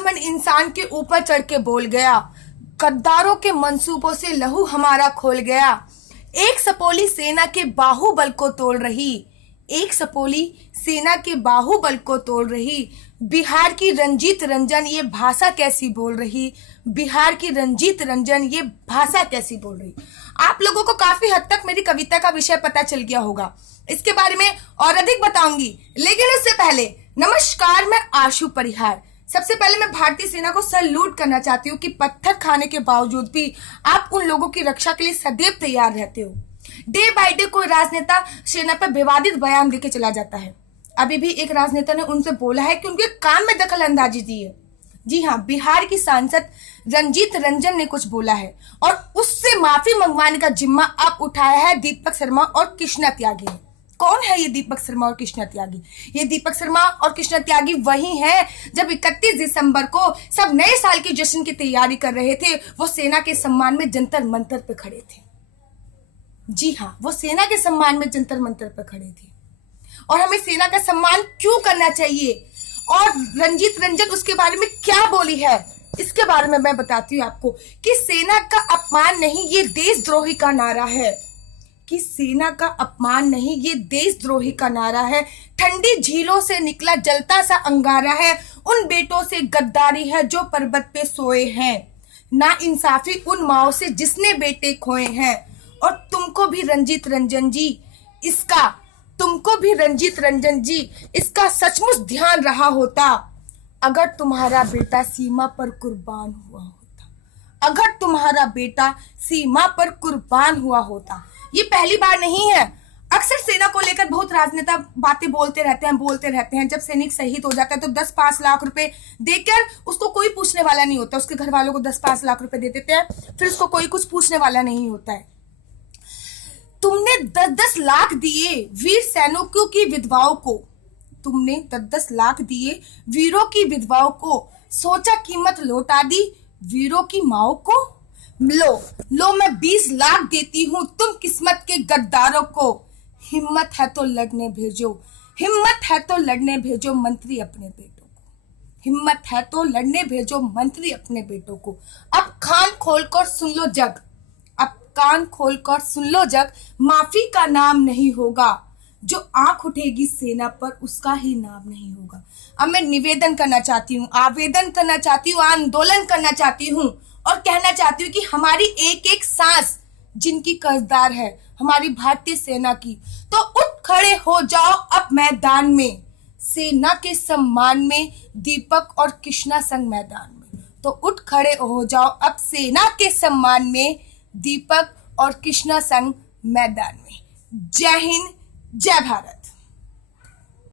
ब्राह्मण इंसान के ऊपर चढ़ के बोल गया, गद्दारों के मंसूबों से लहू हमारा खोल गया। एक सपोली सेना के बाहुबल को तोड़ रही, एक सपोली सेना के बाहुबल को तोड़ रही। बिहार की रंजीत रंजन ये भाषा कैसी बोल रही, बिहार की रंजीत रंजन ये भाषा कैसी बोल रही। आप लोगों को काफी हद तक मेरी कविता का विषय पता चल गया होगा, इसके बारे में और अधिक बताऊंगी, लेकिन उससे पहले नमस्कार, मैं आशु परिहार। सबसे पहले मैं भारतीय सेना को सैल्यूट करना चाहती हूँ कि पत्थर खाने के बावजूद भी आप उन लोगों की रक्षा के लिए सदैव तैयार रहते हो। डे बाय डे कोई राजनेता सेना पर विवादित बयान देके चला जाता है। अभी भी एक राजनेता ने उनसे बोला है कि उनके काम में दखल अंदाजी दी है। जी हाँ, बिहार की सांसद रंजीत रंजन ने कुछ बोला है और उससे माफी मंगवाने का जिम्मा अब उठाया है दीपक शर्मा और कृष्णा त्यागी ने। कौन है ये दीपक शर्मा और कृष्णा त्यागी? ये दीपक शर्मा और कृष्णा त्यागी वही हैं जब 31 दिसंबर को सब नए साल के जश्न की तैयारी कर रहे थे, वो सेना के सम्मान में जंतर मंतर पे खड़े थे। जी हाँ, वो सेना के सम्मान में जंतर मंतर पर खड़े थे। और हमें सेना का सम्मान क्यों करना चाहिए और रंजीत रंजन उसके बारे में क्या बोली है, इसके बारे में मैं बताती हूँ आपको कि सेना का अपमान नहीं, ये देशद्रोही का नारा है। कि सेना का अपमान नहीं, ये देशद्रोही का नारा है। ठंडी झीलों से निकला जलता सा अंगारा है, उन बेटों से गद्दारी है जो पर्वत पे सोए हैं। ना इंसाफी उन माओ से जिसने बेटे खोए हैं। और तुमको भी रंजीत रंजन जी इसका सचमुच ध्यान रहा होता अगर तुम्हारा बेटा सीमा पर कुर्बान हुआ होता, अगर तुम्हारा बेटा सीमा पर कुर्बान हुआ होता। ये पहली बार नहीं है, अक्सर सेना को लेकर बहुत राजनेता बातें बोलते रहते हैं। जब सैनिक शहीद हो जाता है तो 10-5 लाख रुपए देकर उसको कोई पूछने वाला नहीं होता, उसके घर वालों को 10-5 लाख रुपए दे देते हैं, फिर उसको कोई कुछ पूछने वाला नहीं होता है। तुमने 10-10 लाख दिए वीर सैनिकों की विधवाओं को, तुमने 10-10 लाख दिए वीरों की विधवाओं को, सोचा कीमत लौटा दी वीरों की माओ को। लो मैं 20 लाख देती हूँ तुम किस्मत के गद्दारों को। हिम्मत है तो लड़ने भेजो, हिम्मत है तो लड़ने भेजो मंत्री अपने बेटों को, हिम्मत है तो लड़ने भेजो मंत्री अपने बेटों को। अब कान खोलकर सुन लो जग, अब कान खोलकर सुन लो जग, माफी का नाम नहीं होगा, जो आंख उठेगी सेना पर उसका ही नाम नहीं होगा। अब मैं निवेदन करना चाहती हूँ, आवेदन करना चाहती हूँ, आंदोलन करना चाहती हूँ और कहना चाहती हूँ कि हमारी एक एक सांस जिनकी कर्जदार है हमारी भारतीय सेना की, तो उठ खड़े हो जाओ अब मैदान में, सेना के सम्मान में दीपक और कृष्णा संग मैदान में। तो उठ खड़े हो जाओ अब सेना के सम्मान में दीपक और कृष्णा संग मैदान में। जय हिंद, जय भारत।